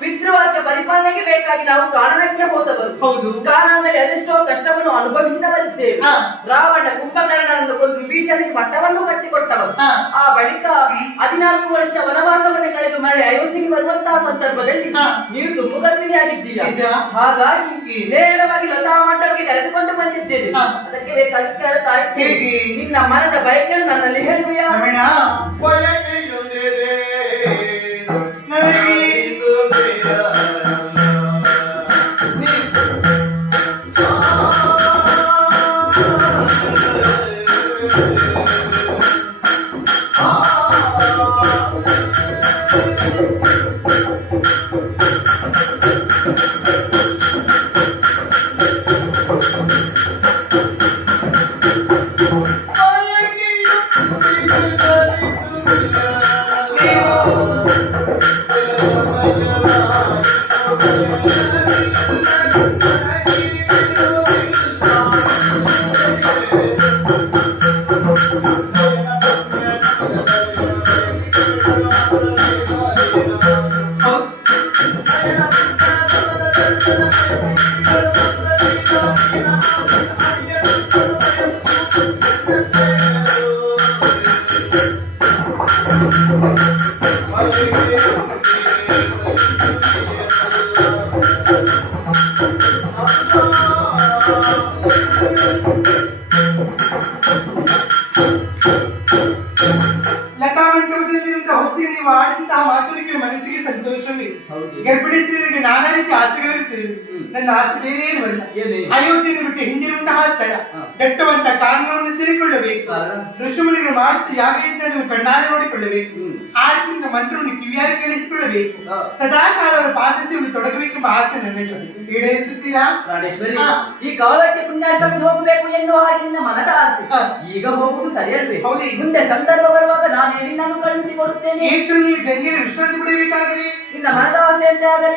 ಪಿತೃವಾಕ್ಯ ಪರಿಪಾಲನೆಗೆ ಬೇಕಾಗಿ ನಾವು ಕಾನನಕ್ಕೆ ಹೋದವರು. ಕಾನನದಲ್ಲಿ ಅದೆಷ್ಟೋ ಕಷ್ಟವನ್ನು ಅನುಭವಿಸಿದವರಿದ್ದೇವೆ. ರಾವಣ ಕುಂಭಕರ್ಣನನ್ನು ಕೊಂದು ವಿಭೀಷಣಿಗೆ ಮಠವನ್ನು ಕಟ್ಟಿಕೊಟ್ಟವರು. ಆ ಬಳಿಕ 14 ವರ್ಷ ವನವಾಸವನ್ನು ಕಳೆದು ಮಳೆ ಅಯೋಧ್ಯೆಗೆ ಬರುವಂತಹ ಸಂದರ್ಭದಲ್ಲಿ ನೀವು ತುಂಬು ಗರ್ಭಿಣಿಯಾಗಿದ್ದೀಯ. ಹಾಗಾಗಿ ನೇರವಾಗಿ ಲತಾ ಮಂಟಪಕ್ಕೆ ಕರೆದುಕೊಂಡು ಬಂದಿದ್ದೇನೆ. ಅದಕ್ಕೆ ಬೇಕಾಗಿ ಕೇಳ್ತಾ ಇದ್ದೇನೆ, ನಿನ್ನ ಮನದ ಬಯಕೆಯನ್ನು ನನ್ನಲ್ಲಿ ಹೇಳುವೆಯಾ? ಮನಸ್ಸಿಗೆ ಸಂತೋಷವೇ. ಗರ್ಭಿಣಿ ಸ್ತ್ರೀಯರಿಗೆ ನಾನಾ ರೀತಿಯ ಆಸೆಗಳಿರುತ್ತೇವೆ. ನನ್ನ ಆಸೆ ಬೇರೆ ಏನೂ ಅಲ್ಲ. ಅಯೋಧ್ಯೆಯನ್ನು ಬಿಟ್ಟು ಹಿಂದಿರುವಂತಹ ಸ್ಥಳ ದಟ್ಟವಂತ ಕಾನೂನನ್ನು ಸೇರಿಕೊಳ್ಳಬೇಕು. ಋಷಿಮುನಿಗಳು ಮಾಡುತ್ತ ಯಾಗಯಜ್ಞವನ್ನು ಕಣ್ಣಾರೆ ನೋಡಿಕೊಳ್ಳಬೇಕು. ಆರತಿಯಿಂದ ಮಂತ್ರವನ್ನು ಕಿವಿಯಾಗಿ ಕೇಳಿಸಿಕೊಳ್ಳಬೇಕು. ಸದಾ ಕಾಲ ಅವರ ಪಾದಸೇವೆಯಲ್ಲಿ ತೊಡಗಬೇಕೆಂಬ ಆಸೆ ನನ್ನಲ್ಲಿ. ಈಡೇರಿಸುತ್ತೀರಾ? ಪ್ರಾಣೇಶ್ವರಿ, ಈ ಕಾಲಕ್ಕೆ ಪುಣ್ಯಾಶ್ರಮಕ್ಕೆ ಹೋಗಬೇಕು ಎನ್ನುವ ಹಾಗೆ ನಿನ್ನ ಮನದ ಆಸೆ. ಈಗ ಹೋಗುವುದು ಸರಿಯಲ್ವೇ? ಮುಂದೆ ಸಂದರ್ಭ ಬರುವಾಗ ನಾನೇ ನಿನ್ನನ್ನು ಕಳಿಸಿಕೊಡುತ್ತೇನೆ. ಜಂಗಿಯಲ್ಲಿ ವಿಶ್ರಾಂತಿ ಪಡೆಯಬೇಕಾಗಲಿ. ನಿನ್ನ ಮನದ ಆಸೆ ಆಗಲಿ.